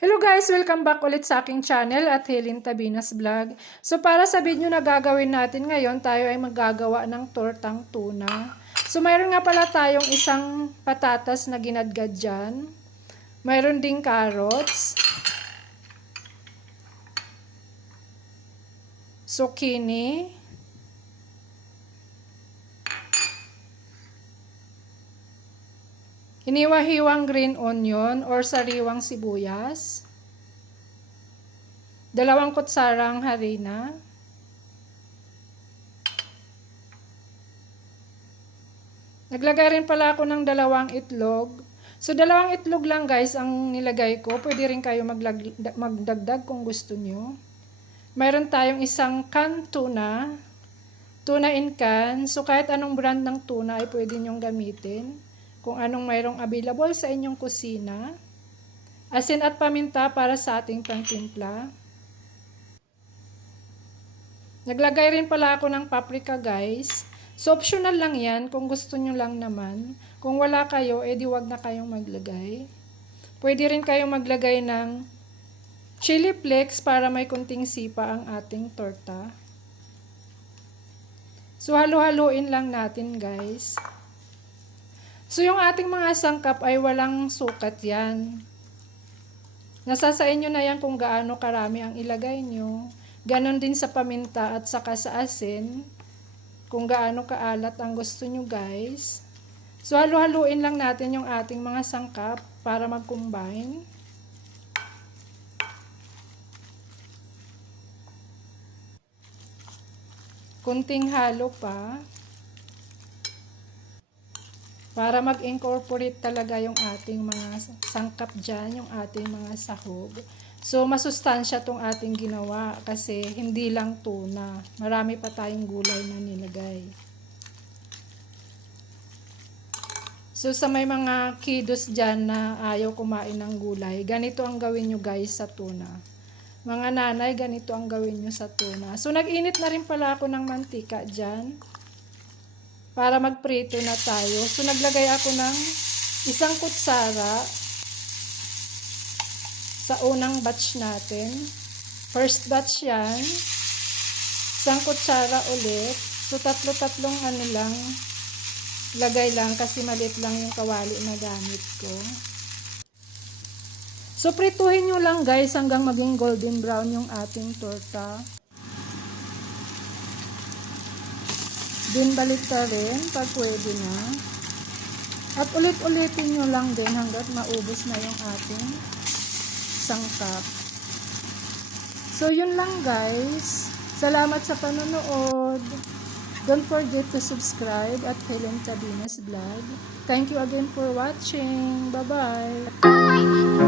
Hello guys! Welcome back ulit sa aking channel at Helen Tabinas Vlog. So para sa video na gagawin natin ngayon, tayo ay maggagawa ng tortang tuna. So mayroon nga pala tayong isang patatas na ginadgad dyan. Mayroon ding carrots, zucchini, hiniwa-hiwang green onion or sariwang sibuyas, 2 kutsarang harina, naglagay rin pala ako ng 2 itlog. So 2 itlog lang guys ang nilagay ko. Pwede rin kayo magdagdag kung gusto nyo. Mayroon tayong isang can tuna, tuna in can. So kahit anong brand ng tuna ay pwede nyong gamitin. Kung anong mayroong available sa inyong kusina. Asin at paminta para sa ating pangtimpla. Naglagay rin pala ako ng paprika guys. So optional lang yan kung gusto nyo lang naman. Kung wala kayo, edi wag na kayong maglagay. Pwede rin kayong maglagay ng chili flakes para may kunting sipa ang ating torta. So halo-haloin lang natin guys. So yung ating mga sangkap ay walang sukat yan. Nasa sa inyo na yan kung gaano karami ang ilagay nyo. Ganon din sa paminta at saka sa asin. Kung gaano kaalat ang gusto nyo guys. So halo-haluin lang natin yung ating mga sangkap para mag-combine. Kunting halo pa. Para mag-incorporate talaga yung ating mga sangkap dyan, yung ating mga sahog. So, masustansya tong ating ginawa kasi hindi lang tuna. Marami pa tayong gulay na nilagay. So, sa may mga kiddos dyan na ayaw kumain ng gulay, ganito ang gawin nyo guys sa tuna. Mga nanay, ganito ang gawin nyo sa tuna. So, nag-init na rin pala ako ng mantika dyan. Para magprito na tayo. So, naglagay ako ng 1 kutsara sa unang batch natin. First batch yan. 1 kutsara ulit. So, tatlo-tatlong lang. Lagay lang kasi maliit lang yung kawali na gamit ko. So, prituhin nyo lang guys hanggang maging golden brown yung ating torta. Din balik ka rin pag pwede na. At ulit-ulitin nyo lang din hanggat maubos na yung ating sangkap. So yun lang guys. Salamat sa panonood. Don't forget to subscribe at Helen Tabinas Vlog. Thank you again for watching. Bye-bye.